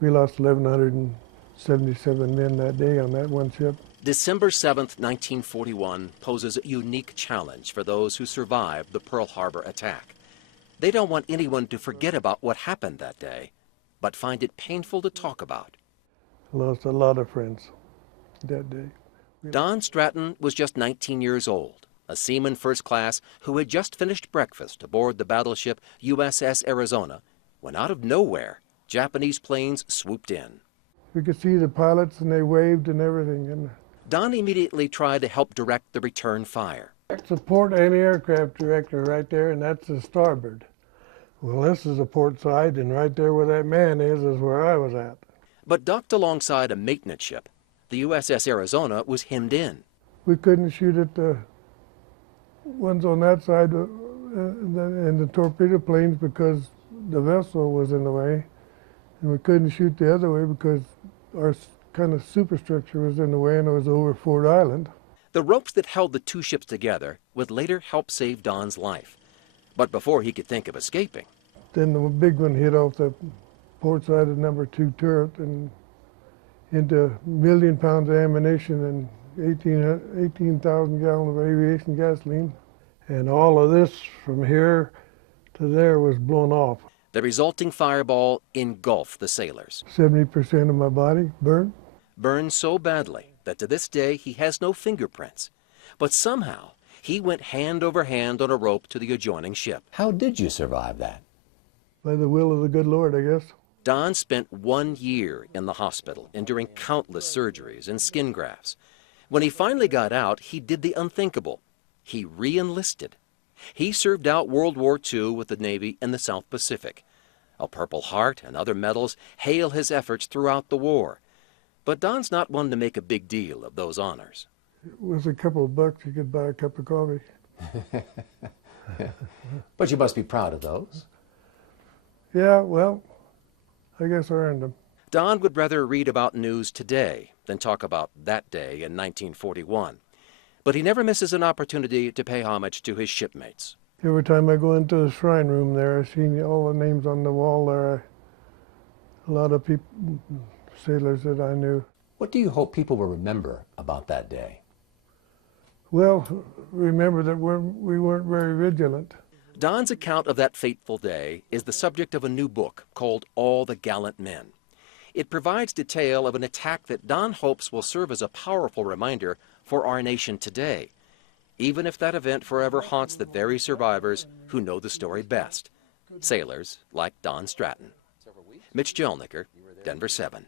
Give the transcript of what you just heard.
We lost 1,177 men that day on that one ship. December 7th, 1941 poses a unique challenge for those who survived the Pearl Harbor attack. They don't want anyone to forget about what happened that day, but find it painful to talk about. I lost a lot of friends that day. Don Stratton was just 19 years old, a seaman first class who had just finished breakfast aboard the battleship U.S.S. Arizona, when out of nowhere, Japanese planes swooped in. We could see the pilots and they waved and everything. And Don immediately tried to help direct the return fire. that's the port anti-aircraft director right there, and that's the starboard. Well, this is the port side, and right there where that man is where I was at. But docked alongside a maintenance ship, the U.S.S. Arizona was hemmed in. We couldn't shoot at the ones on that side and the torpedo planes because the vessel was in the way, and we couldn't shoot the other way because our kind of superstructure was in the way and it was over Ford Island. The ropes that held the two ships together would later help save Don's life. But before he could think of escaping, Then the big one hit off the port side of number 2 turret and into 1 million pounds of ammunition and 18,000 gallons of aviation gasoline. And all of this from here to there was blown off. the resulting fireball engulfed the sailors. 70% of my body burned. Burned so badly that to this day he has no fingerprints. But somehow he went hand over hand on a rope to the adjoining ship. How did you survive that? By the will of the good Lord, I guess. Don spent 1 year in the hospital, enduring countless surgeries and skin grafts. When he finally got out, he did the unthinkable. He re-enlisted. He served out World War II with the Navy in the South Pacific. A Purple Heart and other medals hail his efforts throughout the war. But Don's not one to make a big deal of those honors. With a couple of bucks, you could buy a cup of coffee. But you must be proud of those. Yeah, well, I guess I earned them. Don would rather read about news today than talk about that day in 1941. But he never misses an opportunity to pay homage to his shipmates. Every time I go into the shrine room there, I see all the names on the wall there. A lot of people, sailors that I knew. What do you hope people will remember about that day? Well, remember that we weren't very vigilant. Don's account of that fateful day is the subject of a new book called All the Gallant Men. It provides detail of an attack that Don hopes will serve as a powerful reminder for our nation today, even if that event forever haunts the very survivors who know the story best, sailors like Don Stratton. Mitch Jelniker, Denver 7.